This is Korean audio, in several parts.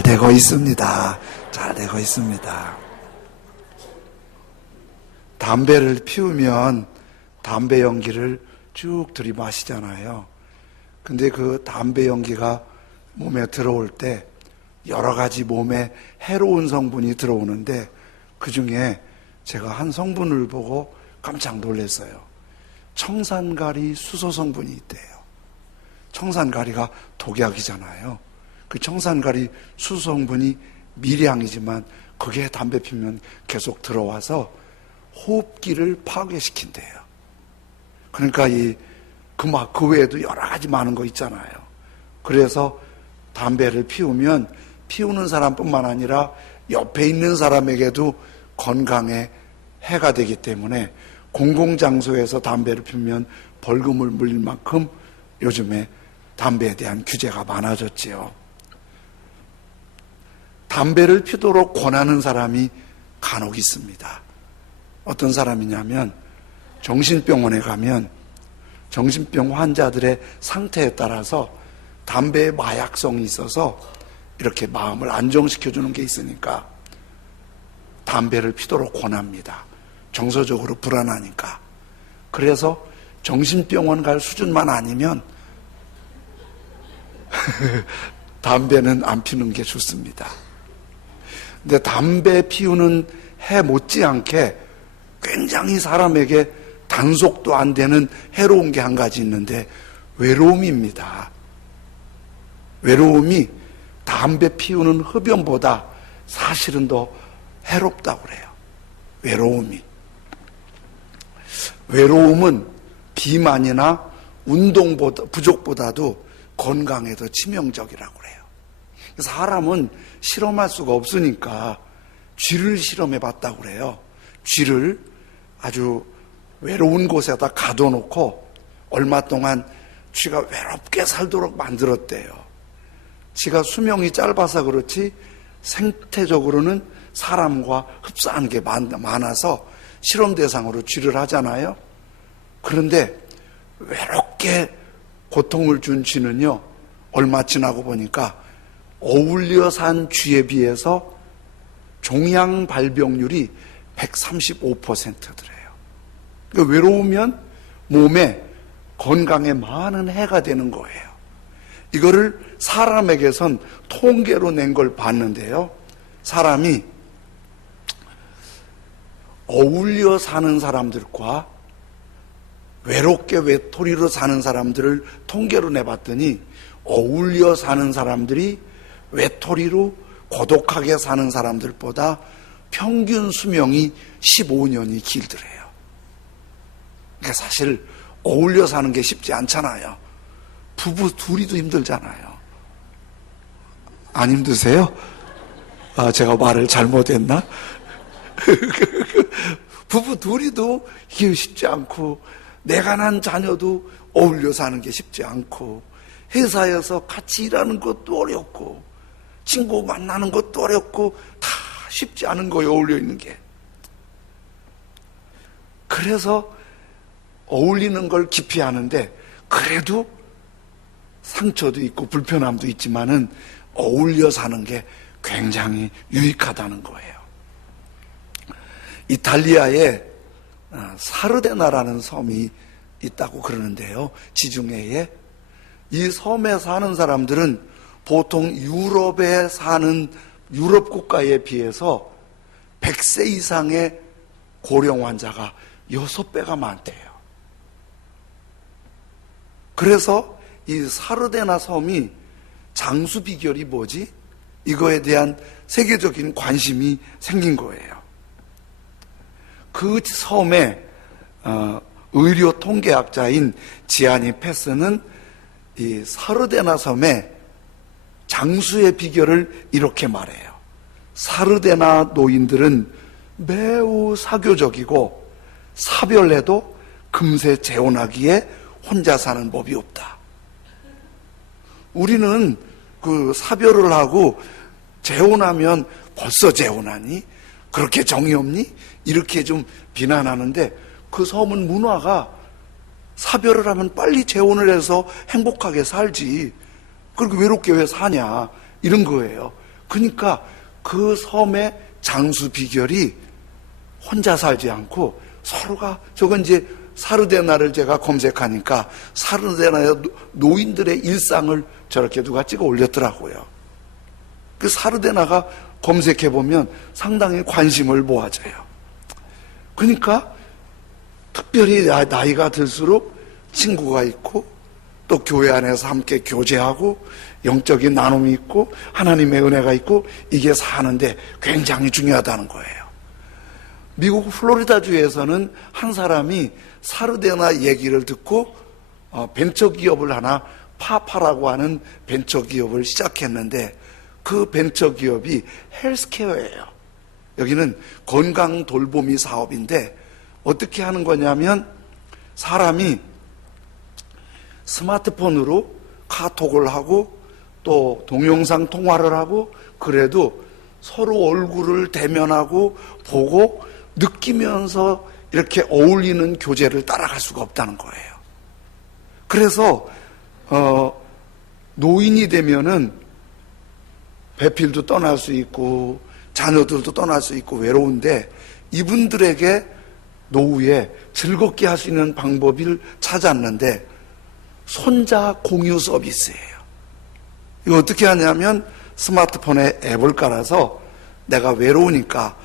잘 되고 있습니다. 잘 되고 있습니다. 담배를 피우면 담배 연기를 쭉 들이마시잖아요. 근데 그 담배 연기가 몸에 들어올 때 여러 가지 몸에 해로운 성분이 들어오는데 그 중에 제가 한 성분을 보고 깜짝 놀랐어요. 청산가리 수소 성분이 있대요. 청산가리가 독약이잖아요. 그 청산가리 수소 성분이 미량이지만 그게 담배 피우면 계속 들어와서 호흡기를 파괴시킨대요. 그러니까 그 외에도 여러 가지 많은 거 있잖아요. 그래서 담배를 피우면 피우는 사람뿐만 아니라 옆에 있는 사람에게도 건강에 해가 되기 때문에 공공장소에서 담배를 피우면 벌금을 물릴 만큼 요즘에 담배에 대한 규제가 많아졌지요. 담배를 피도록 권하는 사람이 간혹 있습니다. 어떤 사람이냐면 정신병원에 가면 정신병 환자들의 상태에 따라서 담배에 마약성이 있어서 이렇게 마음을 안정시켜주는 게 있으니까 담배를 피도록 권합니다. 정서적으로 불안하니까. 그래서 정신병원 갈 수준만 아니면 담배는 안 피우는 게 좋습니다. 근데 담배 피우는 해 못지않게 굉장히 사람에게 단속도 안 되는 해로운 게 한 가지 있는데 외로움입니다. 외로움이 담배 피우는 흡연보다 사실은 더 해롭다고 그래요. 외로움은 비만이나 운동 부족보다도 건강에 더 치명적이라고 그래요. 사람은 실험할 수가 없으니까 쥐를 실험해 봤다고 그래요. 쥐를 아주 외로운 곳에다 가둬놓고 얼마 동안 쥐가 외롭게 살도록 만들었대요. 쥐가 수명이 짧아서 그렇지 생태적으로는 사람과 흡사한 게 많아서 실험 대상으로 쥐를 하잖아요. 그런데 외롭게 고통을 준 쥐는요, 얼마 지나고 보니까 어울려 산 쥐에 비해서 종양 발병률이 135%더래요. 그러니까 외로우면 몸에 건강에 많은 해가 되는 거예요. 이거를 사람에게선 통계로 낸 걸 봤는데요. 사람이 어울려 사는 사람들과 외롭게 외톨이로 사는 사람들을 통계로 내봤더니 어울려 사는 사람들이 외톨이로 고독하게 사는 사람들보다 평균 수명이 15년이 길더래요. 그러니까 사실 어울려 사는 게 쉽지 않잖아요. 부부 둘이도 힘들잖아요. 안 힘드세요? 제가 말을 잘못했나? 부부 둘이도 이게 쉽지 않고 내가 난 자녀도 어울려 사는 게 쉽지 않고 회사에서 같이 일하는 것도 어렵고 친구 만나는 것도 어렵고 다 쉽지 않은 거예요. 어울려 있는 게. 그래서 어울리는 걸 기피하는데 그래도 상처도 있고 불편함도 있지만은 어울려 사는 게 굉장히 유익하다는 거예요. 이탈리아에 사르데나라는 섬이 있다고 그러는데요. 지중해에. 이 섬에 사는 사람들은 보통 유럽에 사는 유럽 국가에 비해서 100세 이상의 고령 환자가 6배가 많대요. 그래서 이 사르데나 섬이 장수 비결이 뭐지? 이거에 대한 세계적인 관심이 생긴 거예요. 그 섬의 의료 통계학자인 지아니 페스는 이 사르데나 섬의 장수의 비결을 이렇게 말해요. 사르데나 노인들은 매우 사교적이고 사별해도 금세 재혼하기에 혼자 사는 법이 없다. 우리는 그 사별을 하고 재혼하면 벌써 재혼하니? 그렇게 정이 없니? 이렇게 좀 비난하는데 그 섬은 문화가 사별을 하면 빨리 재혼을 해서 행복하게 살지. 그렇게 외롭게 왜 사냐? 이런 거예요. 그러니까 그 섬의 장수 비결이 혼자 살지 않고 서로가, 저건 이제 사르데나를 제가 검색하니까 사르데나의 노인들의 일상을 저렇게 누가 찍어 올렸더라고요. 그 사르데나가 검색해보면 상당히 관심을 모아져요. 그러니까 특별히 나이가 들수록 친구가 있고 또 교회 안에서 함께 교제하고 영적인 나눔이 있고 하나님의 은혜가 있고 이게 사는데 굉장히 중요하다는 거예요. 미국 플로리다주에서는 한 사람이 사르데나 얘기를 듣고 벤처기업을 하나, 파파라고 하는 벤처기업을 시작했는데 그 벤처기업이 헬스케어예요. 여기는 건강 돌보미 사업인데 어떻게 하는 거냐면 사람이 스마트폰으로 카톡을 하고 또 동영상 통화를 하고 그래도 서로 얼굴을 대면하고 보고 느끼면서 이렇게 어울리는 교제를 따라갈 수가 없다는 거예요. 그래서 노인이 되면은 배필도 떠날 수 있고 자녀들도 떠날 수 있고 외로운데 이분들에게 노후에 즐겁게 할 수 있는 방법을 찾았는데 손자 공유 서비스예요. 이거 어떻게 하냐면 스마트폰에 앱을 깔아서 내가 외로우니까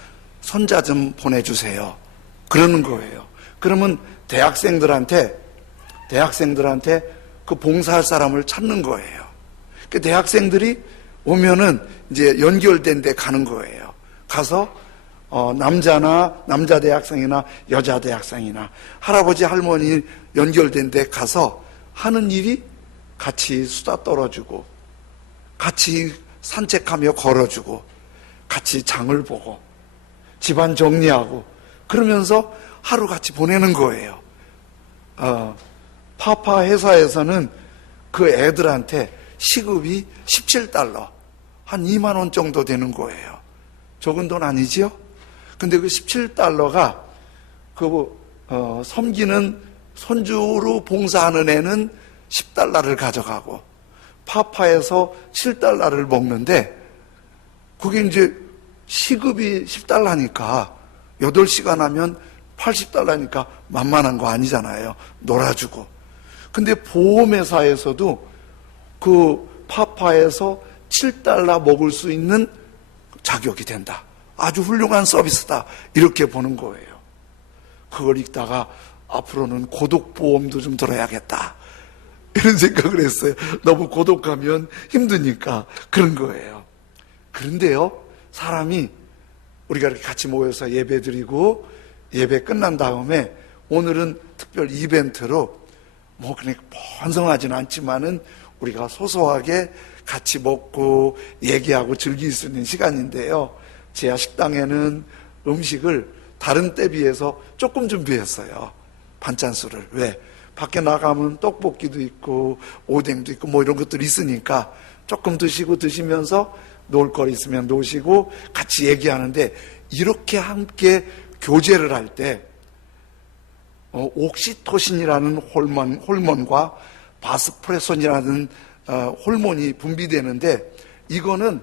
손자 좀 보내주세요. 그러는 거예요. 그러면 대학생들한테 그 봉사할 사람을 찾는 거예요. 그 대학생들이 오면은 이제 연결된 데 가는 거예요. 가서 남자 대학생이나 여자 대학생이나 할아버지 할머니 연결된 데 가서 하는 일이 같이 수다 떨어주고 같이 산책하며 걸어주고 같이 장을 보고 집안 정리하고 그러면서 하루 같이 보내는 거예요. 파파 회사에서는 그 애들한테 시급이 $17, 한 2만 원 정도 되는 거예요. 적은 돈 아니지요? 근데 그 $17가 섬기는 손주로 봉사하는 애는 $10를 가져가고 파파에서 $7를 먹는데 그게 이제 시급이 $10니까 8시간 하면 $80니까 만만한 거 아니잖아요. 놀아주고. 근데 보험회사에서도 그 파파에서 $7 먹을 수 있는 자격이 된다. 아주 훌륭한 서비스다. 이렇게 보는 거예요. 그걸 읽다가 앞으로는 고독보험도 좀 들어야겠다. 이런 생각을 했어요. 너무 고독하면 힘드니까 그런 거예요. 그런데요, 사람이 우리가 이렇게 같이 모여서 예배 드리고 예배 끝난 다음에 오늘은 특별 이벤트로 뭐 그렇게 번성하지는 않지만은 우리가 소소하게 같이 먹고 얘기하고 즐길 수 있는 시간인데요. 제야 식당에는 음식을 다른 때 비해서 조금 준비했어요. 반찬수를. 왜? 밖에 나가면 떡볶이도 있고 오뎅도 있고 뭐 이런 것들이 있으니까 조금 드시고 드시면서 놀 거 있으면 노시고 같이 얘기하는데 이렇게 함께 교제를 할 때 옥시토신이라는 호르몬과 바스프레손이라는 호르몬이 분비되는데 이거는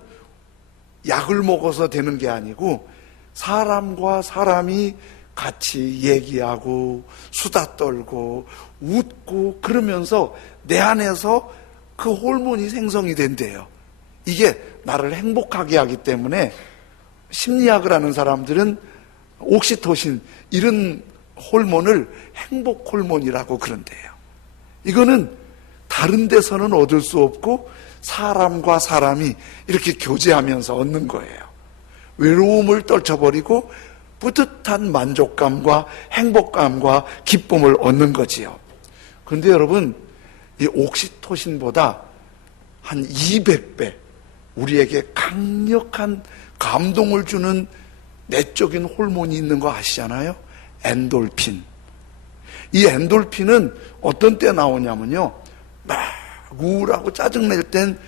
약을 먹어서 되는 게 아니고 사람과 사람이 같이 얘기하고 수다 떨고 웃고 그러면서 내 안에서 그 호르몬이 생성이 된대요. 이게 나를 행복하게 하기 때문에 심리학을 하는 사람들은 옥시토신 이런 호르몬을 행복 호르몬이라고 그런대요. 이거는 다른 데서는 얻을 수 없고 사람과 사람이 이렇게 교제하면서 얻는 거예요. 외로움을 떨쳐버리고 뿌듯한 만족감과 행복감과 기쁨을 얻는 거지요. 그런데 여러분, 이 옥시토신보다 한 200배 우리에게 강력한 감동을 주는 내적인 호르몬이 있는 거 아시잖아요? 엔돌핀. 이 엔돌핀은 어떤 때 나오냐면요, 막 우울하고 짜증낼 땐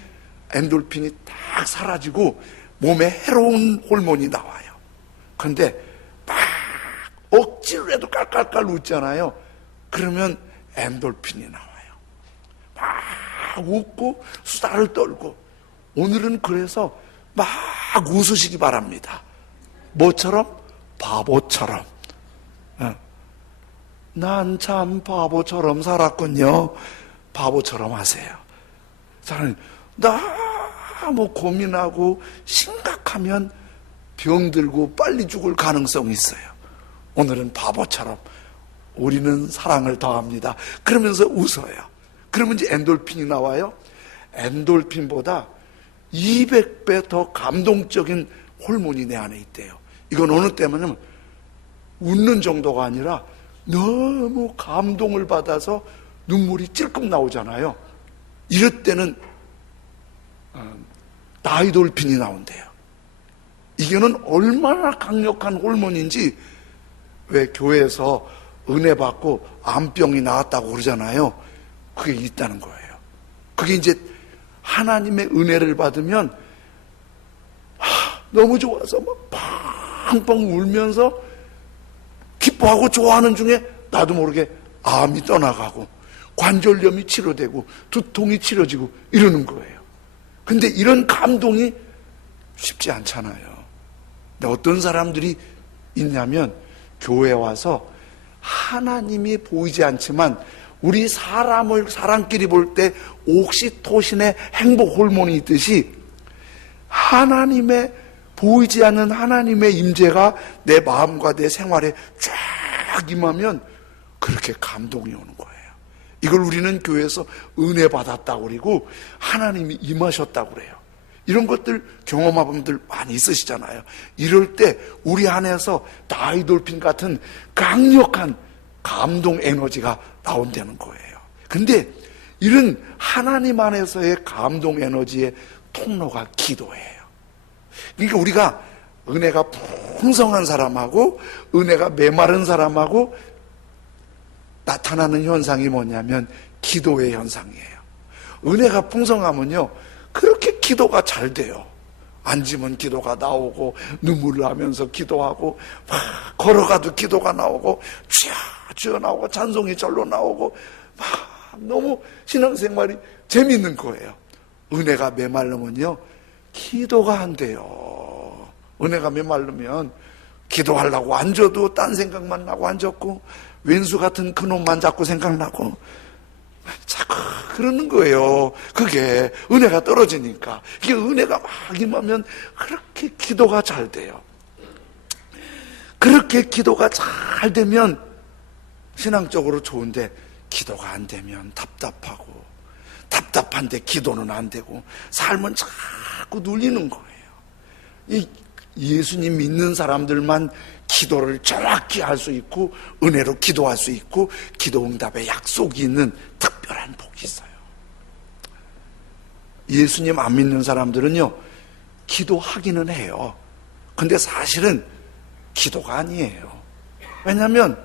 엔돌핀이 딱 사라지고 몸에 해로운 호르몬이 나와요. 그런데 막 억지로 해도 깔깔깔 웃잖아요. 그러면 엔돌핀이 나와요. 막 웃고 수다를 떨고. 오늘은 그래서 막 웃으시기 바랍니다. 뭐처럼? 바보처럼. 난 참 바보처럼 살았군요. 바보처럼 하세요. 저는 너무 고민하고 심각하면 병들고 빨리 죽을 가능성이 있어요. 오늘은 바보처럼 우리는 사랑을 더합니다. 그러면서 웃어요. 그러면 이제 엔돌핀이 나와요. 엔돌핀보다 200배 더 감동적인 호르몬이 내 안에 있대요. 이건 어느 때문에 웃는 정도가 아니라 너무 감동을 받아서 눈물이 찔끔 나오잖아요. 이럴 때는 다이돌핀이 나온대요. 이게는 얼마나 강력한 호르몬인지, 왜 교회에서 은혜 받고 암병이 나았다고 그러잖아요. 그게 있다는 거예요. 그게 이제 하나님의 은혜를 받으면 너무 좋아서 막 팡팡 울면서 기뻐하고 좋아하는 중에 나도 모르게 암이 떠나가고 관절염이 치료되고 두통이 치료지고 이러는 거예요. 근데 이런 감동이 쉽지 않잖아요. 근데 어떤 사람들이 있냐면 교회에 와서 하나님이 보이지 않지만 우리 사람끼리 볼 때 옥시토신의 행복 호르몬이 있듯이 하나님의 보이지 않는 하나님의 임재가 내 마음과 내 생활에 쫙 임하면 그렇게 감동이 오는 거예요. 이걸 우리는 교회에서 은혜 받았다고 그러고 하나님이 임하셨다고 그래요. 이런 것들 경험한 분들 많이 있으시잖아요. 이럴 때 우리 안에서 다이돌핀 같은 강력한 감동 에너지가 나온다는 거예요. 근데 이런 하나님 안에서의 감동 에너지의 통로가 기도예요. 그러니까 우리가 은혜가 풍성한 사람하고 은혜가 메마른 사람하고 나타나는 현상이 뭐냐면 기도의 현상이에요. 은혜가 풍성하면요 그렇게 기도가 잘 돼요. 앉으면 기도가 나오고 눈물을 하면서 기도하고 막 걸어가도 기도가 나오고 쥐어 나오고 찬송이 절로 나오고 막 너무 신앙생활이 재밌는 거예요. 은혜가 메마르면요 기도가 안 돼요. 은혜가 메마르면 기도하려고 앉아도 딴 생각만 나고 앉았고 왼수 같은 그놈만 자꾸 생각나고 자꾸 그러는 거예요. 그게 은혜가 떨어지니까. 이게 은혜가 막 임하면 그렇게 기도가 잘 돼요. 그렇게 기도가 잘 되면 신앙적으로 좋은데 기도가 안 되면 답답하고 답답한데 기도는 안 되고 삶은 자꾸 눌리는 거예요. 이 예수님 믿는 사람들만 기도를 정확히 할 수 있고 은혜로 기도할 수 있고 기도 응답의 약속이 있는 특별한 복이 있어요. 예수님 안 믿는 사람들은요 기도하기는 해요. 근데 사실은 기도가 아니에요. 왜냐하면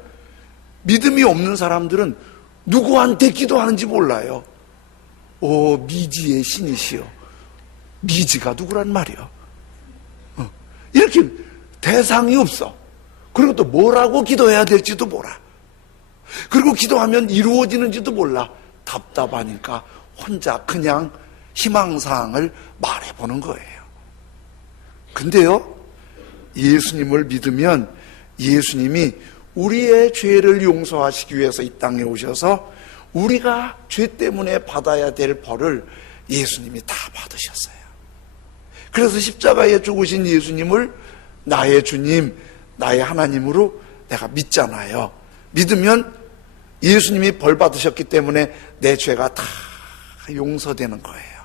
믿음이 없는 사람들은 누구한테 기도하는지 몰라요. 오 미지의 신이시여. 미지가 누구란 말이요. 이렇게 대상이 없어. 그리고 또 뭐라고 기도해야 될지도 몰라. 그리고 기도하면 이루어지는지도 몰라. 답답하니까 혼자 그냥 희망사항을 말해보는 거예요. 근데요 예수님을 믿으면 예수님이 우리의 죄를 용서하시기 위해서 이 땅에 오셔서 우리가 죄 때문에 받아야 될 벌을 예수님이 다 받으셨어요. 그래서 십자가에 죽으신 예수님을 나의 주님, 나의 하나님으로 내가 믿잖아요. 믿으면 예수님이 벌 받으셨기 때문에 내 죄가 다 용서되는 거예요.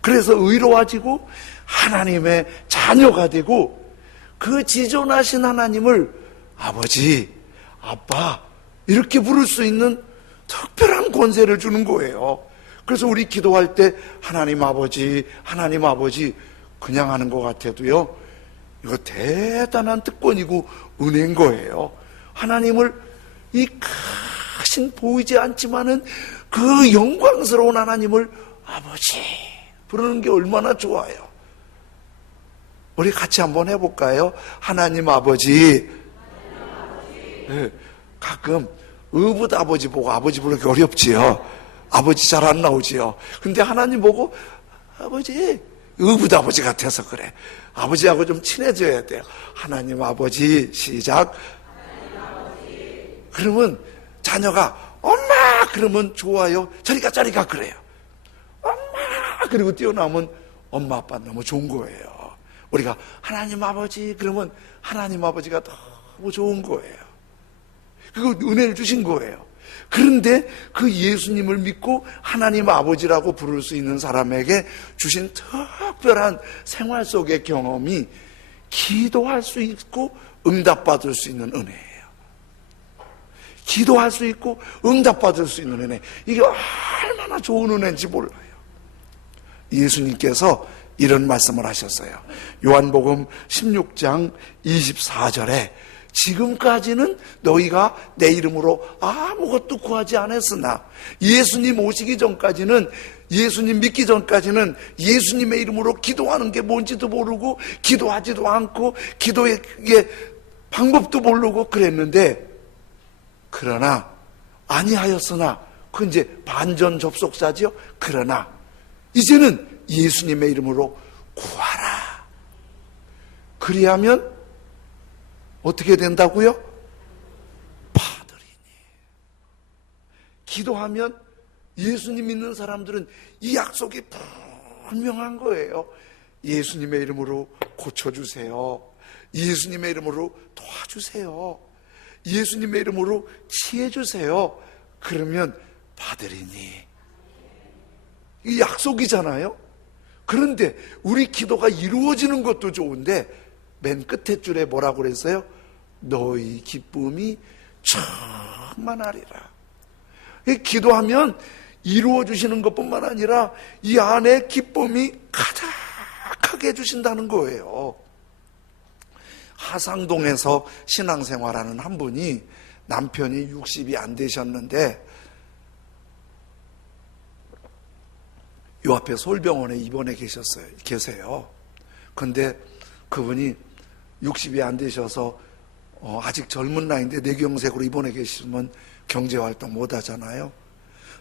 그래서 의로워지고 하나님의 자녀가 되고 그 지존하신 하나님을 아버지, 아빠 이렇게 부를 수 있는 특별한 권세를 주는 거예요. 그래서 우리 기도할 때 하나님 아버지 그냥 하는 것 같아도요 이거 대단한 특권이고 은혜인 거예요. 하나님을 이 크신 보이지 않지만은 그 영광스러운 하나님을 아버지 부르는 게 얼마나 좋아요. 우리 같이 한번 해볼까요? 하나님 아버지. 네, 가끔 의붓 아버지 보고 아버지 부르기 어렵지요. 아버지 잘 안 나오지요. 근데 하나님 보고 아버지 의붓아버지 같아서 그래. 아버지하고 좀 친해져야 돼요. 하나님 아버지, 시작. 그러면 자녀가 엄마 그러면 좋아요. 저리가 그래요. 엄마 그리고 뛰어나오면 엄마 아빠 너무 좋은 거예요. 우리가 하나님 아버지 그러면 하나님 아버지가 너무 좋은 거예요. 그거 은혜를 주신 거예요. 그런데 그 예수님을 믿고 하나님 아버지라고 부를 수 있는 사람에게 주신 특별한 생활 속의 경험이 기도할 수 있고 응답받을 수 있는 은혜예요. 기도할 수 있고 응답받을 수 있는 은혜. 이게 얼마나 좋은 은혜인지 몰라요. 예수님께서 이런 말씀을 하셨어요. 요한복음 16장 24절에 지금까지는 너희가 내 이름으로 아무것도 구하지 않았으나 예수님 오시기 전까지는, 예수님 믿기 전까지는 예수님의 이름으로 기도하는 게 뭔지도 모르고 기도하지도 않고 기도의 방법도 모르고 그랬는데, 그러나 아니하였으나, 그 이제 반전 접속사죠. 그러나 이제는 예수님의 이름으로 구하라. 그리하면 어떻게 된다고요? 받으리니. 기도하면 예수님 믿는 사람들은 이 약속이 분명한 거예요. 예수님의 이름으로 고쳐주세요. 예수님의 이름으로 도와주세요. 예수님의 이름으로 치해주세요. 그러면 받으리니. 이 약속이잖아요. 그런데 우리 기도가 이루어지는 것도 좋은데 맨 끝에 줄에 뭐라고 그랬어요? 너희 기쁨이 충만하리라. 기도하면 이루어 주시는 것뿐만 아니라 이 안에 기쁨이 가득하게 해주신다는 거예요. 하상동에서 신앙생활하는 한 분이 남편이 60이 안 되셨는데 요 앞에 서울병원에 입원해 계세요. 근데 그분이 60이 안 되셔서 아직 젊은 나이인데 뇌경색으로 입원해 계시면 경제활동 못 하잖아요.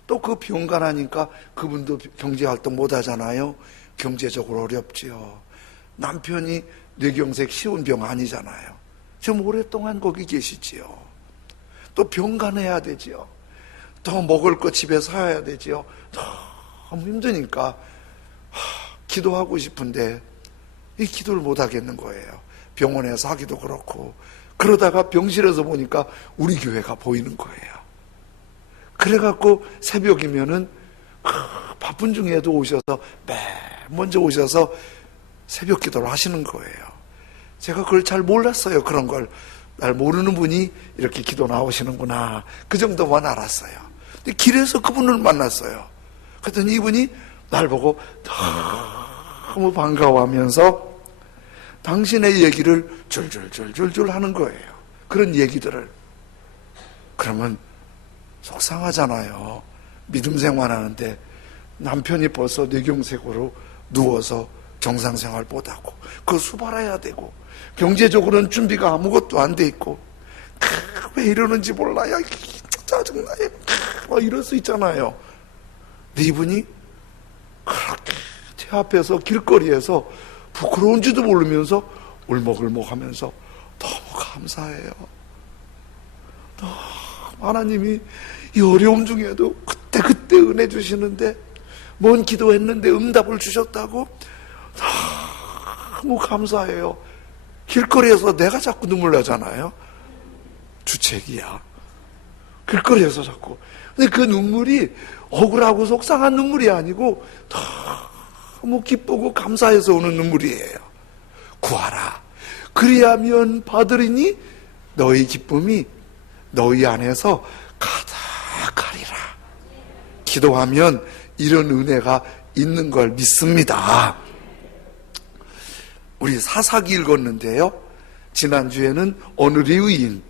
또 그 병 가나니까 그분도 경제활동 못 하잖아요. 경제적으로 어렵지요. 남편이 뇌경색 쉬운 병 아니잖아요. 지금 오랫동안 거기 계시지요. 또 병간해야 되지요. 더 먹을 거 집에 사야 되지요. 너무 힘드니까 기도하고 싶은데 이 기도를 못 하겠는 거예요. 병원에서 하기도 그렇고. 그러다가 병실에서 보니까 우리 교회가 보이는 거예요. 그래갖고 새벽이면은 바쁜 중에도 오셔서 맨 먼저 오셔서 새벽 기도를 하시는 거예요. 제가 그걸 잘 몰랐어요. 그런 걸 날 모르는 분이 이렇게 기도 나오시는구나, 그 정도만 알았어요. 근데 길에서 그분을 만났어요. 그랬더니 이분이 날 보고 너무 반가워하면서 당신의 얘기를 줄줄줄줄줄 하는 거예요. 그런 얘기들을. 그러면 속상하잖아요. 믿음 생활하는데 남편이 벌써 뇌경색으로 누워서 정상생활 못하고 그거 수발해야 되고 경제적으로는 준비가 아무것도 안 돼 있고 왜 이러는지 몰라요. 짜증나요. 이럴 수 있잖아요. 근데 이분이 그렇게 제 앞에서 길거리에서 부끄러운지도 모르면서 울먹울먹 하면서 너무 감사해요. 하나님이 이 어려움 중에도 그때 은혜 주시는데, 뭔 기도했는데 응답을 주셨다고 너무 감사해요. 길거리에서 내가 자꾸 눈물 나잖아요. 주책이야. 길거리에서 자꾸. 근데 그 눈물이 억울하고 속상한 눈물이 아니고 너무 기쁘고 감사해서 오는 눈물이에요. 구하라. 그리하면 받으리니 너희 기쁨이 너희 안에서 가득하리라. 기도하면 이런 은혜가 있는 걸 믿습니다. 우리 사사기 읽었는데요. 지난주에는 오늘의 의인,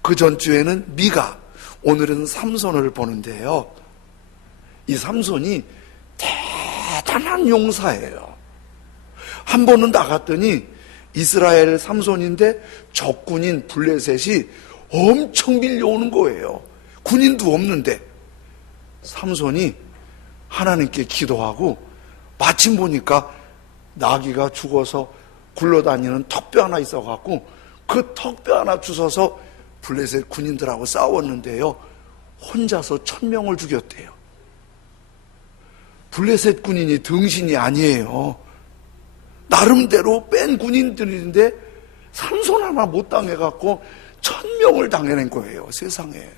그 전주에는 미가, 오늘은 삼손을 보는데요. 이 삼손이 대단한 용사예요. 한 번은 나갔더니 이스라엘 삼손인데 적군인 블레셋이 엄청 밀려오는 거예요. 군인도 없는데. 삼손이 하나님께 기도하고 마침 보니까 나귀가 죽어서 굴러다니는 턱뼈 하나 있어갖고 그 턱뼈 하나 주워서 블레셋 군인들하고 싸웠는데요, 혼자서 1000명을 죽였대요. 블레셋 군인이 등신이 아니에요. 나름대로 뺀 군인들인데 삼손 하나 못 당해갖고 1000명을 당해낸 거예요, 세상에.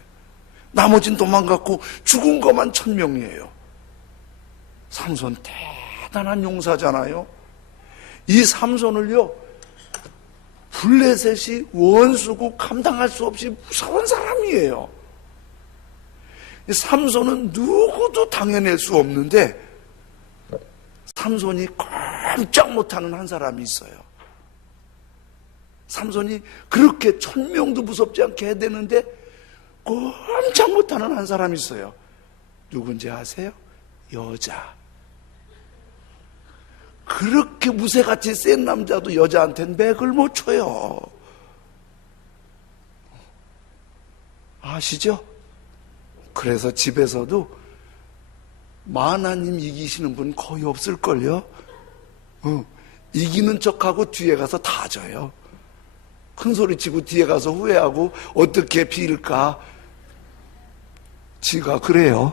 나머진 도망갔고 죽은 것만 1000명이에요. 삼손 대단한 용사잖아요. 이 삼손을요, 블레셋이 원수고 감당할 수 없이 무서운 사람이에요. 삼손은 누구도 당해낼 수 없는데 삼손이 꼼짝 못하는 한 사람이 있어요. 삼손이 그렇게 1000명도 무섭지 않게 해야 되는데 꼼짝 못하는 한 사람이 있어요. 누군지 아세요? 여자. 그렇게 무쇠같이 센 남자도 여자한테는 맥을 못 쳐요. 아시죠? 그래서 집에서도 마나님 이기시는 분 거의 없을걸요? 이기는 척하고 뒤에 가서 다 져요. 큰 소리 치고 뒤에 가서 후회하고 어떻게 빌까? 지가 그래요.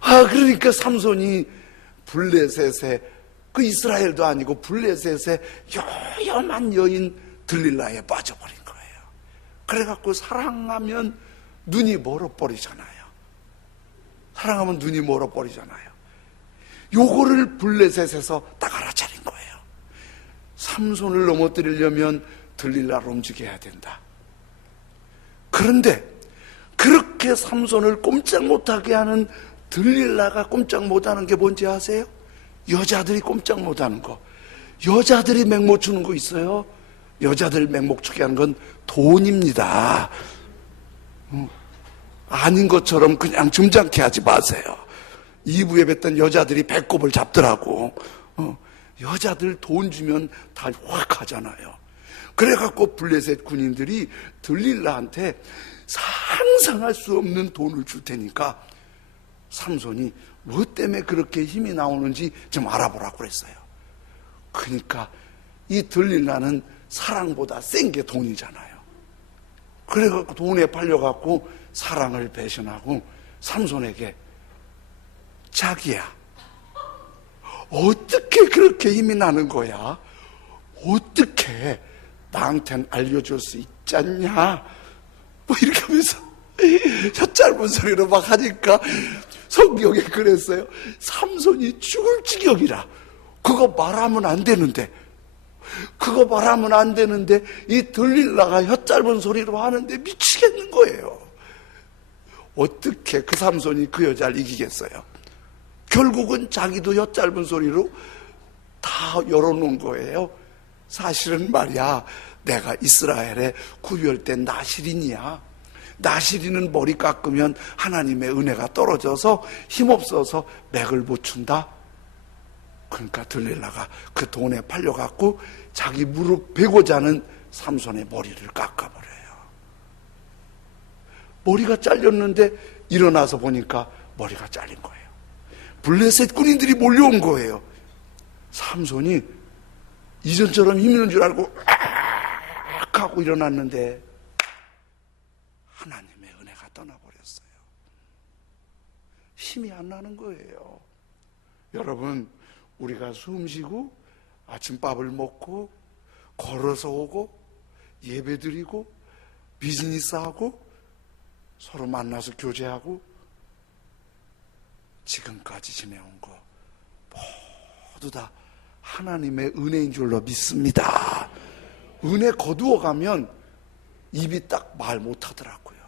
그러니까 삼손이 블레셋에, 그 이스라엘도 아니고 블레셋에 요염한 여인 들릴라에 빠져버린 거예요. 그래갖고 사랑하면 눈이 멀어버리잖아요. 사랑하면 눈이 멀어버리잖아요. 요거를 블레셋에서 딱 알아차린 거예요. 삼손을 넘어뜨리려면 들릴라를 움직여야 된다. 그런데 그렇게 삼손을 꼼짝 못하게 하는 들릴라가 꼼짝 못하는 게 뭔지 아세요? 여자들이 꼼짝 못하는 거. 여자들이 맹목 추는 거 있어요. 여자들 맹목 추게 하는 건 돈입니다. 아닌 것처럼 그냥 점잖게 하지 마세요. 2부에 뵀던 여자들이 배꼽을 잡더라고. 여자들 돈 주면 다 확 하잖아요. 그래갖고 블레셋 군인들이 들릴라한테 상상할 수 없는 돈을 줄 테니까 삼손이 뭐 때문에 그렇게 힘이 나오는지 좀 알아보라고 그랬어요. 그러니까 이 들릴라는 사랑보다 센 게 돈이잖아요. 그래갖고 돈에 팔려갖고 사랑을 배신하고 삼손에게, 자기야, 어떻게 그렇게 힘이 나는 거야? 어떻게 나한텐 알려줄 수 있지 않냐? 뭐 이렇게 하면서 혀 짧은 소리로 막 하니까 성경에 그랬어요. 삼손이 죽을 지경이라. 그거 말하면 안 되는데, 그거 말하면 안 되는데 이 들릴라가 혀 짧은 소리로 하는데 미치겠는 거예요. 어떻게 그 삼손이 그 여자를 이기겠어요? 결국은 자기도 혀 짧은 소리로 다 열어놓은 거예요. 사실은 말이야, 내가 이스라엘의 구별된 나시린이야. 나시린은 머리 깎으면 하나님의 은혜가 떨어져서 힘없어서 맥을 못 춘다. 그러니까 들릴라가 그 돈에 팔려갖고 자기 무릎 베고자 하는 삼손의 머리를 깎아버려요. 머리가 잘렸는데 일어나서 보니까 머리가 잘린 거예요. 블레셋 군인들이 몰려온 거예요. 삼손이 이전처럼 힘 있는 줄 알고 악 하고 일어났는데 하나님의 은혜가 떠나버렸어요. 힘이 안 나는 거예요. 여러분, 우리가 숨 쉬고 아침밥을 먹고 걸어서 오고 예배드리고 비즈니스하고 서로 만나서 교제하고 지금까지 지내온 거 모두 다 하나님의 은혜인 줄로 믿습니다. 은혜 거두어가면 입이 딱 말 못하더라고요.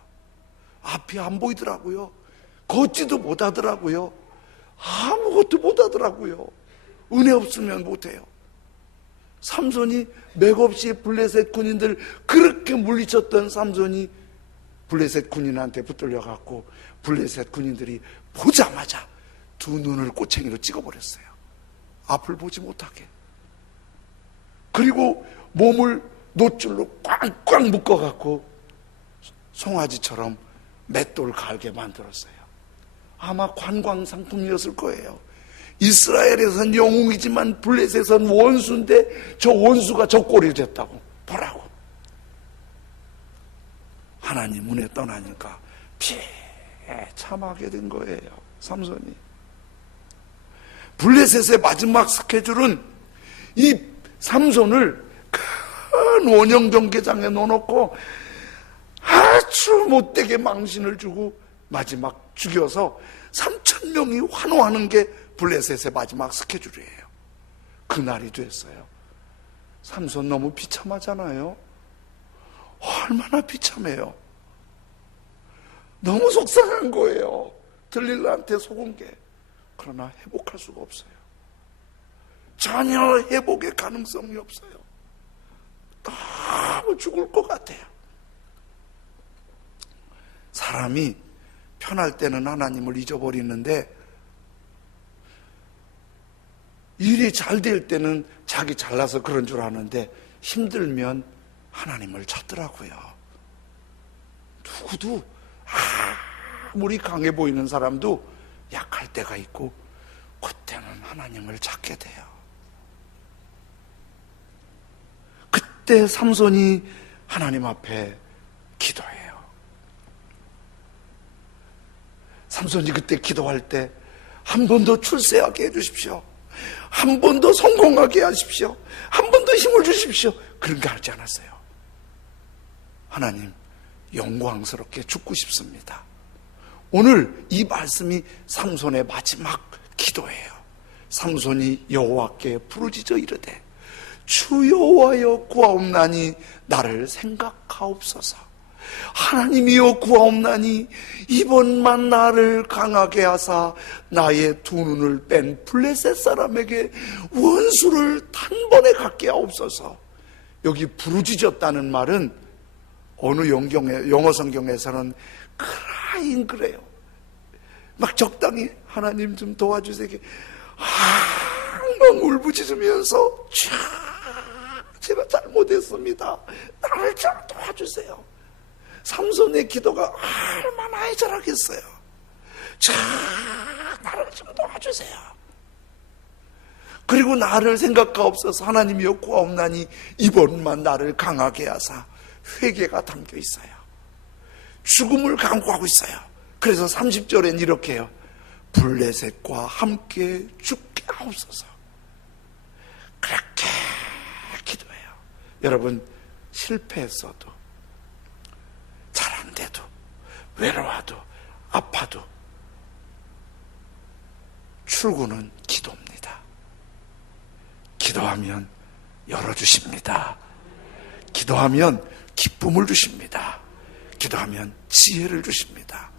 앞이 안 보이더라고요. 걷지도 못하더라고요. 아무것도 못하더라고요. 은혜 없으면 못해요. 삼손이 맥없이 블레셋 군인들 그렇게 물리쳤던 삼손이 블레셋 군인한테 붙들려갖고 블레셋 군인들이 보자마자 두 눈을 꼬챙이로 찍어버렸어요. 앞을 보지 못하게. 그리고 몸을 놋줄로 꽉꽉 묶어갖고 송아지처럼 맷돌 갈게 만들었어요. 아마 관광 상품이었을 거예요. 이스라엘에선 영웅이지만 블레셋에선 원수인데 저 원수가 저 꼴이 됐다고 보라고. 하나님 은혜 떠나니까 비참하게 된 거예요. 삼손이. 블레셋의 마지막 스케줄은 이 삼손을 큰 원형 경기장에 넣어놓고 아주 못되게 망신을 주고 마지막 죽여서 3,000명이 환호하는 게 블레셋의 마지막 스케줄이에요. 그날이 됐어요. 삼손 너무 비참하잖아요. 얼마나 비참해요. 너무 속상한 거예요. 들릴라한테 속은 게. 그러나 회복할 수가 없어요. 전혀 회복의 가능성이 없어요. 너무 죽을 것 같아요. 사람이 편할 때는 하나님을 잊어버리는데 일이 잘 될 때는 자기 잘나서 그런 줄 아는데 힘들면 하나님을 찾더라고요. 누구도 아무리 강해 보이는 사람도 약할 때가 있고 그때는 하나님을 찾게 돼요. 그때 삼손이 하나님 앞에 기도해요. 삼손이 그때 기도할 때 한 번 더 출세하게 해주십시오. 한 번 더 성공하게 하십시오. 한 번 더 힘을 주십시오. 그런 거 하지 않았어요. 하나님, 영광스럽게 죽고 싶습니다. 오늘 이 말씀이 삼손의 마지막 기도예요. 삼손이 여호와께 부르짖어 이르되 주 여호와여 구하옵나니 나를 생각하옵소서. 하나님이여 구하옵나니 이번만 나를 강하게 하사 나의 두 눈을 뺀 블레셋 사람에게 원수를 단번에 갖게 하옵소서. 여기 부르짖었다는 말은 어느 영어 성경에서는 crying 그래요. 막 적당히 하나님 좀 도와주세요. 막 울부짖으면서 제가 잘못했습니다. 나를 좀 도와주세요. 삼손의 기도가 얼마나 애절하겠어요. 나를 좀 도와주세요. 그리고 나를 생각하옵소서. 하나님이여 구하옵나니 이번만 나를 강하게 하사. 회개가 담겨 있어요. 죽음을 강구하고 있어요. 그래서 30절엔 이렇게 해요. 블레셋과 함께 죽게 하옵소서. 그렇게 기도해요. 여러분, 실패했어도 잘 안 돼도 외로워도 아파도 출구는 기도입니다. 기도하면 열어주십니다. 기도하면 기쁨을 주십니다. 기도하면 지혜를 주십니다.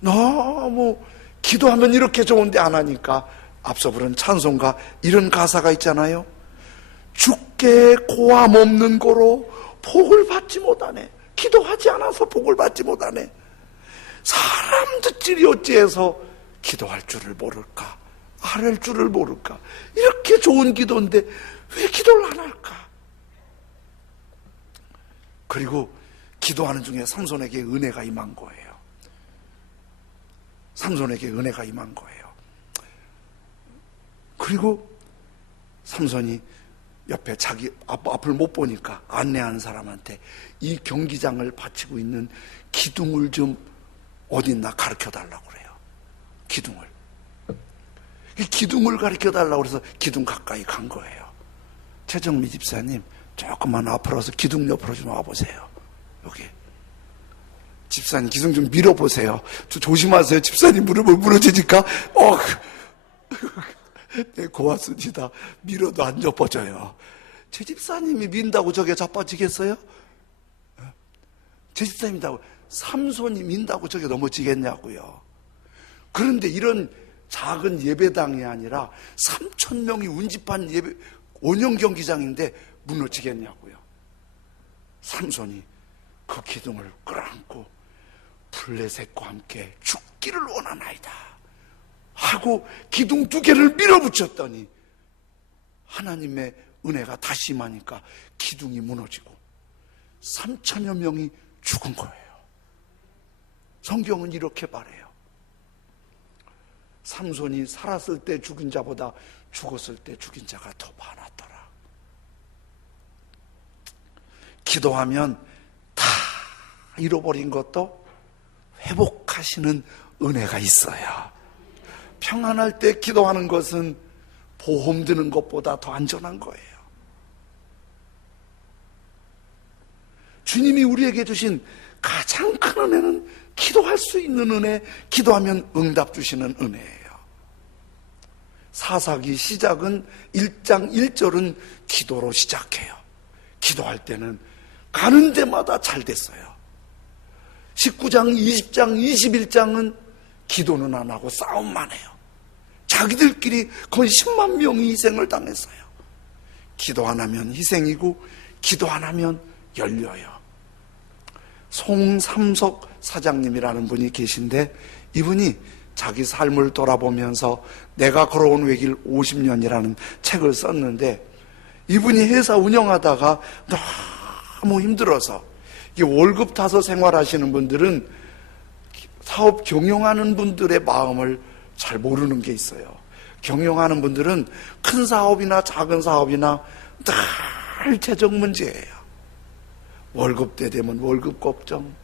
너무 기도하면 이렇게 좋은데 안 하니까 앞서 부른 찬송가 이런 가사가 있잖아요. 주께 고함 없는 고로 복을 받지 못하네. 기도하지 않아서 복을 받지 못하네. 사람 듣지리 어찌해서 기도할 줄을 모를까, 아랠 줄을 모를까. 이렇게 좋은 기도인데 왜 기도를 안 할까? 그리고 기도하는 중에 삼손에게 은혜가 임한 거예요. 삼손에게 은혜가 임한 거예요. 그리고 삼손이 옆에 자기 앞을 못 보니까 안내하는 사람한테 이 경기장을 바치고 있는 기둥을 좀 어딨나 가르쳐 달라고 그래요. 기둥을. 이 기둥을 가르쳐 달라고 그래서 기둥 가까이 간 거예요. 최정미 집사님, 조금만 앞으로 와서 기둥 옆으로 좀 와보세요. 여기. 집사님, 기둥 좀 밀어보세요. 조심하세요. 집사님 무릎을 무너지니까, 네, 고맙습니다. 밀어도 안 접어져요. 제 집사님이 민다고 저게 자빠지겠어요? 제 집사님이다고 삼손이 민다고 저게 넘어지겠냐고요. 그런데 이런 작은 예배당이 아니라 3,000명이 운집한 예배 원형 경기장인데 무너지겠냐고요. 삼손이 그 기둥을 끌어안고 블레셋과 함께 죽기를 원하나이다 하고 기둥 2개를 밀어붙였더니 하나님의 은혜가 다시 임하니까 기둥이 무너지고 3,000여 명이 죽은 거예요. 성경은 이렇게 말해요. 삼손이 살았을 때 죽인 자보다 죽었을 때 죽인 자가 더 많았더라. 기도하면 다 잃어버린 것도 회복하시는 은혜가 있어요. 평안할 때 기도하는 것은 보험 드는 것보다 더 안전한 거예요. 주님이 우리에게 주신 가장 큰 은혜는 기도할 수 있는 은혜, 기도하면 응답 주시는 은혜예요. 사사기 시작은 1장 1절은 기도로 시작해요. 기도할 때는 가는 데마다 잘 됐어요. 19장, 20장, 21장은 기도는 안 하고 싸움만 해요. 자기들끼리 거의 10만 명이 희생을 당했어요. 기도 안 하면 희생이고 기도 안 하면 열려요. 송삼석 사장님이라는 분이 계신데, 이분이 자기 삶을 돌아보면서 내가 걸어온 외길 50년이라는 책을 썼는데, 이분이 회사 운영하다가 너무 힘들어서, 이 월급 타서 생활하시는 분들은 사업 경영하는 분들의 마음을 잘 모르는 게 있어요. 경영하는 분들은 큰 사업이나 작은 사업이나 늘 재정 문제예요. 월급 때 되면 월급 걱정,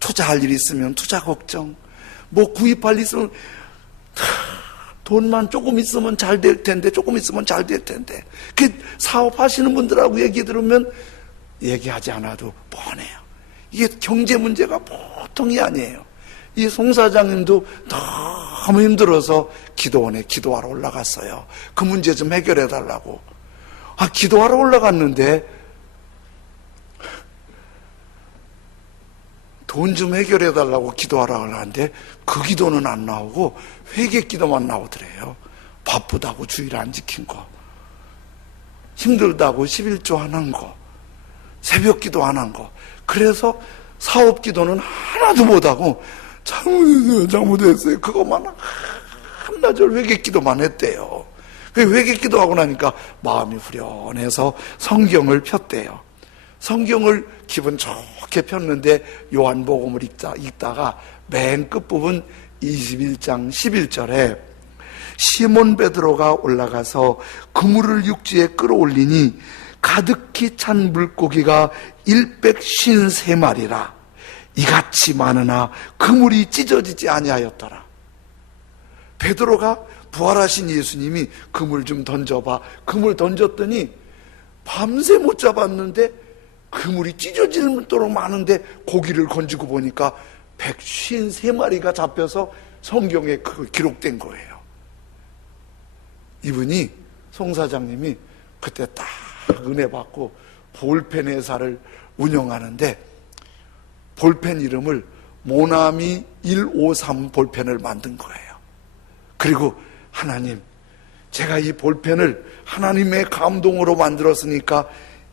투자할 일 있으면 투자 걱정, 뭐 구입할 일 있으면 돈만 조금 있으면 잘 될 텐데, 조금 있으면 잘 될 텐데. 그 사업하시는 분들하고 얘기 들으면 얘기하지 않아도 뻔해요. 이게 경제 문제가 보통이 아니에요. 이 송 사장님도 너무 힘들어서 기도원에 기도하러 올라갔어요. 그 문제 좀 해결해 달라고. 기도하러 올라갔는데 돈 좀 해결해 달라고 기도하러 가는데 그 기도는 안 나오고 회개 기도만 나오더래요. 바쁘다고 주일 안 지킨 거, 힘들다고 11조 안 한 거, 새벽 기도 안 한 거. 그래서 사업 기도는 하나도 못하고 잘못했어요. 그것만 한나절 회개 기도만 했대요. 회개 기도하고 나니까 마음이 후련해서 성경을 폈대요. 성경을 기분 좋게 폈는데 요한복음을 읽다가 맨 끝부분 21장 11절에 시몬 베드로가 올라가서 그물을 육지에 끌어올리니 가득히 찬 물고기가 153마리라. 이같이 많으나 그물이 찢어지지 아니하였더라. 베드로가 부활하신 예수님이 그물 좀 던져봐. 그물 던졌더니 밤새 못 잡았는데 그물이 찢어질 정도로 많은데 고기를 건지고 보니까 153마리가 잡혀서 성경에 기록된 거예요. 이분이, 송 사장님이 그때 딱 은혜 받고 볼펜 회사를 운영하는데 볼펜 이름을 모나미 153 볼펜을 만든 거예요. 그리고 하나님, 제가 이 볼펜을 하나님의 감동으로 만들었으니까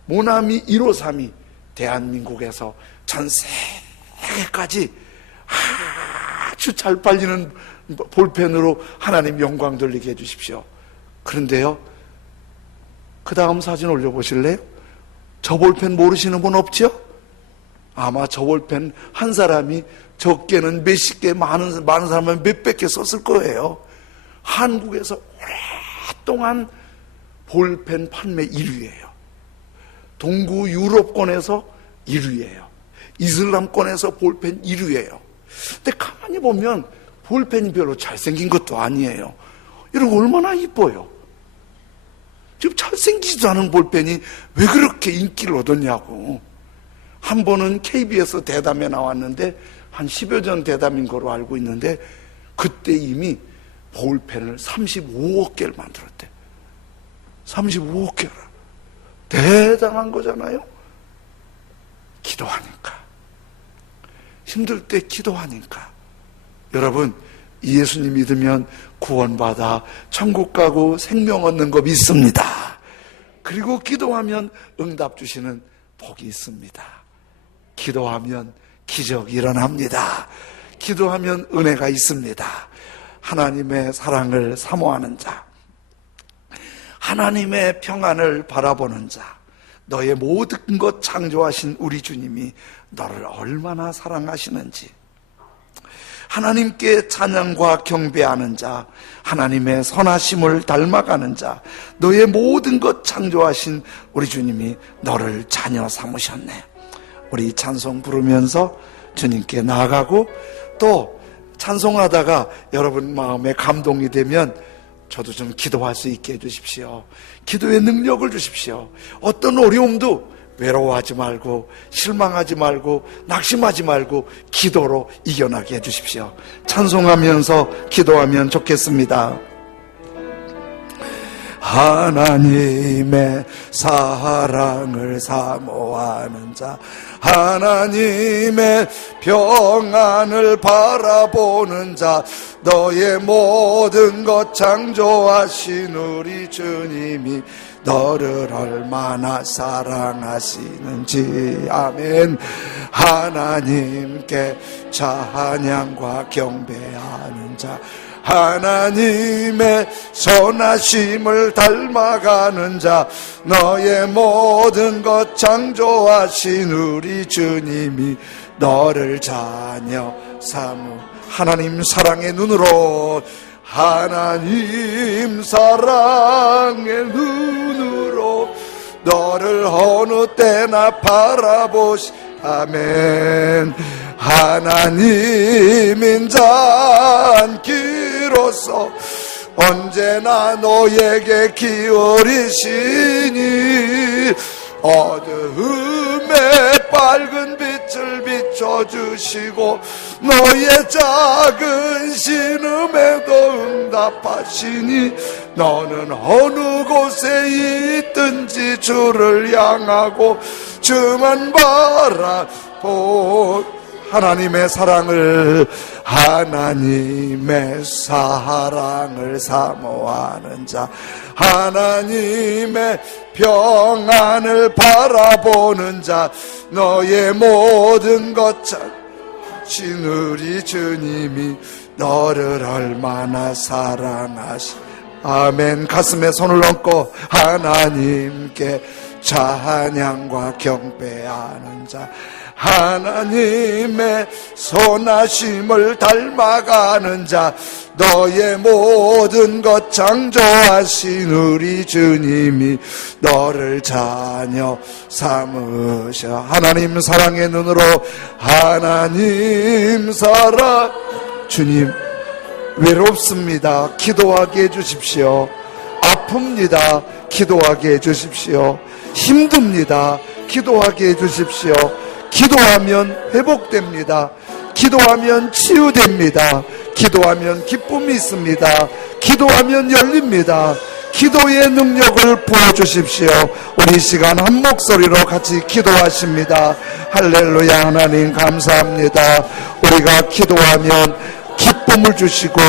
모나미 153이 대한민국에서 전 세계까지 아주 잘 팔리는 볼펜으로 하나님 영광 돌리게 해주십시오. 그런데요, 그 다음 사진 올려보실래요? 저 볼펜 모르시는 분 없죠? 아마 저 볼펜 한 사람이 적게는 몇십 개, 많은 사람은 몇백 개 썼을 거예요. 한국에서 오랫동안 볼펜 판매 1위예요. 동구 유럽권에서 1위예요. 이슬람권에서 볼펜 1위예요. 근데 가만히 보면 볼펜이 별로 잘생긴 것도 아니에요. 이런 거 얼마나 이뻐요. 지금 잘생기지도 않은 볼펜이 왜 그렇게 인기를 얻었냐고. 한 번은 KBS 대담에 나왔는데 한 10여 년 대담인 거로 알고 있는데 그때 이미 볼펜을 35억 개를 만들었대. 35억 개를. 대단한 거잖아요. 기도하니까. 힘들 때 기도하니까. 여러분, 예수님 믿으면 구원받아 천국 가고 생명 얻는 거 믿습니다. 그리고 기도하면 응답 주시는 복이 있습니다. 기도하면 기적이 일어납니다. 기도하면 은혜가 있습니다. 하나님의 사랑을 사모하는 자, 하나님의 평안을 바라보는 자, 너의 모든 것 창조하신 우리 주님이 너를 얼마나 사랑하시는지, 하나님께 찬양과 경배하는 자, 하나님의 선하심을 닮아가는 자, 너의 모든 것 창조하신 우리 주님이 너를 자녀 삼으셨네. 우리 찬송 부르면서 주님께 나아가고, 또 찬송하다가 여러분 마음에 감동이 되면 저도 좀 기도할 수 있게 해주십시오. 기도의 능력을 주십시오. 어떤 어려움도 외로워하지 말고, 실망하지 말고, 낙심하지 말고 기도로 이겨나게 해주십시오. 찬송하면서 기도하면 좋겠습니다. 하나님의 사랑을 사모하는 자, 하나님의 평안을 바라보는 자, 너의 모든 것 창조하신 우리 주님이 너를 얼마나 사랑하시는지. 아멘. 하나님께 찬양과 경배하는 자, 하나님의 선하심을 닮아가는 자, 너의 모든 것 창조하신 우리 주님이 너를 자녀 삼으. 하나님 사랑의 눈으로, 하나님 사랑의 눈으로 너를 어느 때나 바라보시. 아멘. 하나님 인자기로서 언제나 너에게 기울이시니 어두움에 밝은 빛을 비춰주시고 너의 작은 신음에도 응답하시니 너는 어느 곳에 있든지 주를 향하고 주만 바라보. 하나님의 사랑을, 하나님의 사랑을 사모하는 자, 하나님의 평안을 바라보는 자, 너의 모든 것 신 우리 주님이 너를 얼마나 사랑하시. 아멘. 가슴에 손을 얹고 하나님께 찬양과 경배하는 자, 하나님의 선하심을 닮아가는 자, 너의 모든 것 창조하신 우리 주님이 너를 자녀 삼으셔. 하나님 사랑의 눈으로, 하나님 사랑. 주님, 외롭습니다. 기도하게 해주십시오. 아픕니다. 기도하게 해주십시오. 힘듭니다. 기도하게 해주십시오. 기도하면 회복됩니다. 기도하면 치유됩니다. 기도하면 기쁨이 있습니다. 기도하면 열립니다. 기도의 능력을 부어주십시오. 우리 시간 한 목소리로 같이 기도하십니다. 할렐루야. 하나님 감사합니다. 우리가 기도하면 기쁨을 주시고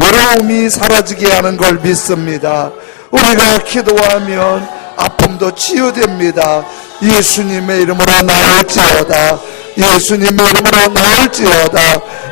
외로움이 사라지게 하는 걸 믿습니다. 우리가 기도하면 아픔도 치유됩니다. 예수님의 이름으로 나을지어다. 예수님의 이름으로 나을지어다.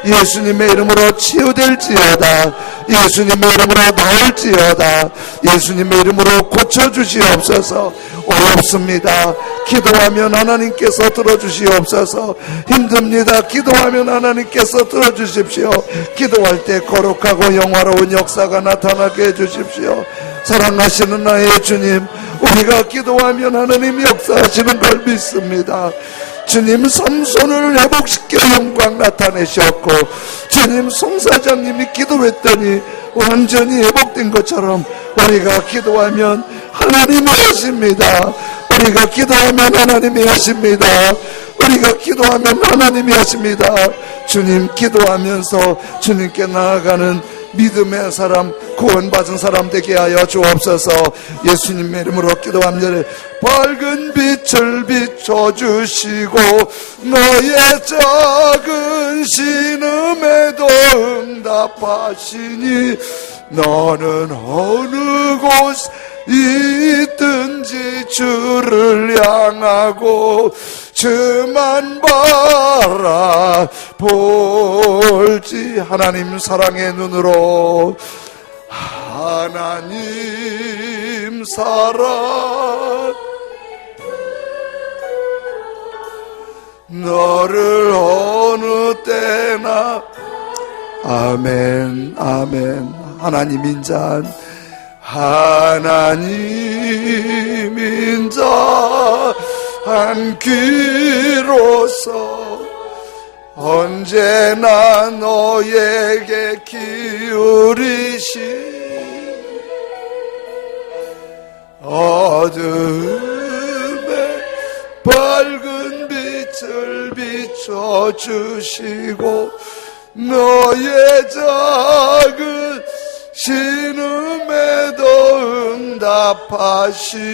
예수님의 이름으로 치유될지어다. 예수님의 이름으로 나을지어다. 예수님의 이름으로 고쳐주시옵소서. 어렵습니다. 기도하면 하나님께서 들어주시옵소서. 힘듭니다. 기도하면 하나님께서 들어주십시오. 기도할 때 거룩하고 영화로운 역사가 나타나게 해주십시오. 사랑하시는 나의 주님, 우리가 기도하면 하나님이 역사하시는 걸 믿습니다. 주님, 삼손을 회복시켜 영광 나타내셨고, 주님, 송사장님이 기도했더니 완전히 회복된 것처럼 우리가 기도하면 하나님이 하십니다. 우리가 기도하면 하나님이 하십니다. 우리가 기도하면 하나님이 하십니다. 주님, 기도하면서 주님께 나아가는 믿음의 사람, 구원받은 사람 되게 하여 주옵소서. 예수님의 이름으로 기도합니다. 밝은 빛을 비춰주시고 너의 작은 신음에도 응답하시니 너는 어느 곳 있든지 주를 향하고 주만 바라볼지. 하나님 사랑의 눈으로, 하나님 사랑, 너를 어느 때나 아멘, 아멘. 하나님 인자, 하나님 인자 한 귀로서 언제나 너에게 기울이시 어둠에 밝은 빛을 비춰주시고 너의 작은 신음에도 응답하시니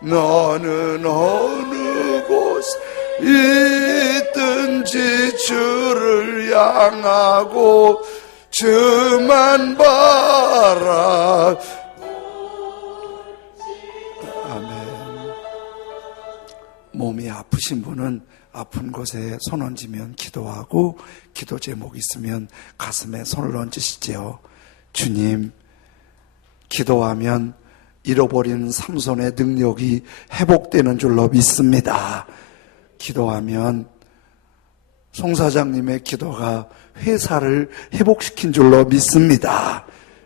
너는 어느 곳에 있든지 주를 향하고 주만 바라. 아멘. 몸이 아프신 분은 아픈 곳에 손 얹으면 기도하고 기도 제목 있으면 가슴에 손을 얹으시지요. 주님, 기도하면 잃어버린 삼손의 능력이 회복되는 줄로 믿습니다. 기도하면 송 사장님의 기도가 회사를 회복시킨 줄로 믿습니다.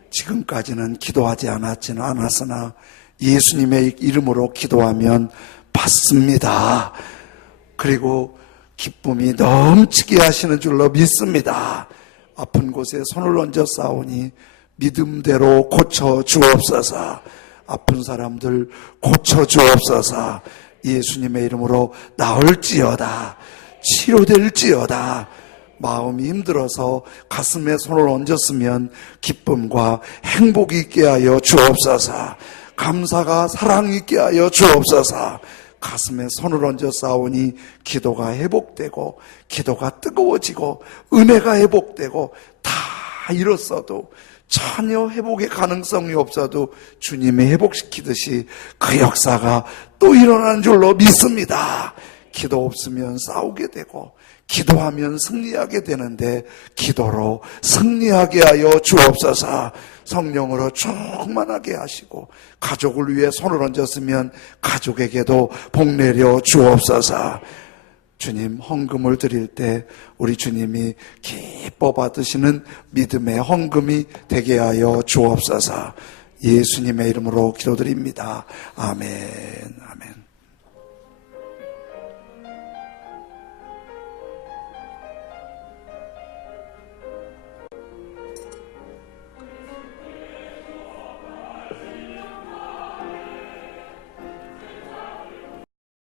지금까지는 기도하지 않았으나 예수님의 이름으로 기도하면 받습니다. 그리고 기쁨이 넘치게 하시는 줄로 믿습니다. 아픈 곳에 손을 얹어 싸우니 믿음대로 고쳐 주옵소서. 아픈 사람들 고쳐 주옵소서. 예수님의 이름으로 나을지어다. 치료될지어다. 마음이 힘들어서 가슴에 손을 얹었으면 기쁨과 행복이 있게 하여 주옵소서. 감사가 사랑이 있게 하여 주옵소서. 가슴에 손을 얹어 싸우니 기도가 회복되고 기도가 뜨거워지고 은혜가 회복되고 다 잃었어도 전혀 회복의 가능성이 없어도 주님이 회복시키듯이 그 역사가 또 일어나는 줄로 믿습니다. 기도 없으면 싸우게 되고 기도하면 승리하게 되는데 기도로 승리하게 하여 주옵소서. 성령으로 충만하게 하시고 가족을 위해 손을 얹었으면 가족에게도 복 내려 주옵소서. 주님, 헌금을 드릴 때 우리 주님이 기뻐 받으시는 믿음의 헌금이 되게 하여 주옵소서. 예수님의 이름으로 기도드립니다. 아멘, 아멘.